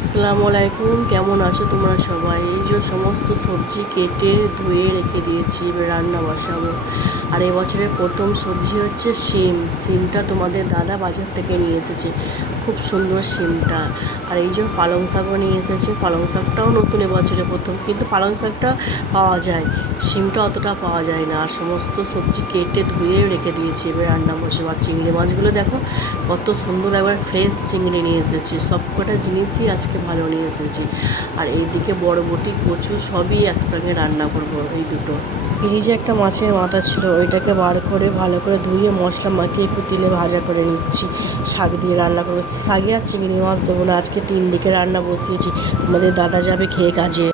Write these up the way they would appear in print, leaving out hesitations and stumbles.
আসসালামু আলাইকুম, কেমন আছো তোমরা সবাই? এই যে সমস্ত সবজি কেটে ধুয়ে রেখে দিয়েছি, এবার রান্না বসাবো। আর এবছরের প্রথম সবজি হচ্ছে সিমটা তোমাদের দাদা বাজার থেকে নিয়ে এসেছে, খুব সুন্দর সিমটা। আর এই যে পালং শাকও নিয়ে এসেছে, পালং শাকটাও নতুন এবছরে প্রথম, কিন্তু পালং শাকটা পাওয়া যায়, সিমটা অতটা পাওয়া যায় না। আর সমস্ত সবজি কেটে ধুয়ে রেখে দিয়েছি, এবার রান্না বসাবো। আর চিংড়ি মাছগুলো দেখো কত সুন্দর, একবার ফ্রেশ চিংড়ি নিয়ে এসেছি, সব কটা জিনিসই আজকে ভালো নিয়ে এসেছি। আর এইদিকে বরবটি কচু সবই একসঙ্গে রান্না করব। এই দুটো ফ্রিজে একটা মাছের মাথা ছিল, ওইটাকে বার করে ভালো করে ধুয়ে মশলা মাখিয়ে একটু তেলে ভাজা করে নিচ্ছি। শাক দিয়ে রান্না করবো, শাকে আর চিংড়ি মাছ দেবো না, আজকে 3 দিকে রান্না বসিয়েছি। তোমাদের দাদা যাবে খেয়ে কাজে,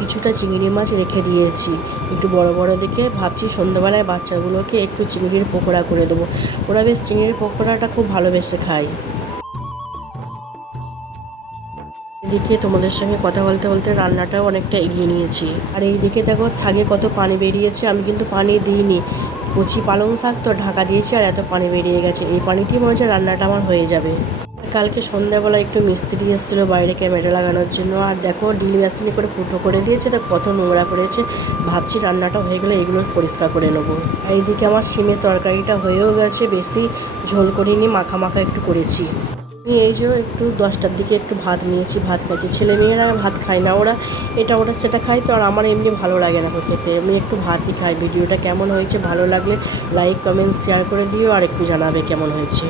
কিছুটা চিংড়ি মাছ রেখে দিয়েছি একটু বড় বড় দেখে। ভাবছি সন্ধ্যাবেলায় বাচ্চাগুলোকে একটু চিংড়ির পকোড়া করে দেবো, ওরা বেশ চিংড়ির পকোড়াটা খুব ভালোবেসে খায়। এদিকে তোমাদের সঙ্গে কথা বলতে বলতে রান্নাটাও অনেকটা এগিয়ে নিয়েছি। আর এইদিকে দেখো শাকে কত পানি বেরিয়েছে, আমি কিন্তু পানি দিইনি, কচি পালং শাক তো ঢাকা দিয়েছি আর এত পানি বেরিয়ে গেছে। এই পানিতেই মনে হচ্ছে রান্নাটা আমার হয়ে যাবে। কালকে সন্ধ্যাবেলা একটু মিস্ত্রি এসেছিলো বাইরে ক্যামেরা লাগানোর জন্য, আর দেখো ড্রিল মেশিনে করে ফুটো করে দিয়েছে, তো কত নোংরা করেছে। ভাবছি রান্নাটা হয়ে গেলে এগুলো পরিষ্কার করে নেবো। এইদিকে আমার শিমের তরকারিটা হয়েও গেছে, বেশি ঝোল করিনি, মাখা মাখা একটু করেছি। আমি এই যে একটু 10টার দিকে একটু ভাত নিয়েছি, ভাত খাচ্ছি। ছেলেমেয়েরা ভাত খায় না, ওরা এটা ওটা সেটা খায়, তো আর আমার এমনি ভালো লাগে না তো খেতে, আমি একটু ভাতই খাই। ভিডিওটা কেমন হয়েছে ভালো লাগলে লাইক কমেন্ট শেয়ার করে দিও, আর একটু জানাবে কেমন হয়েছে।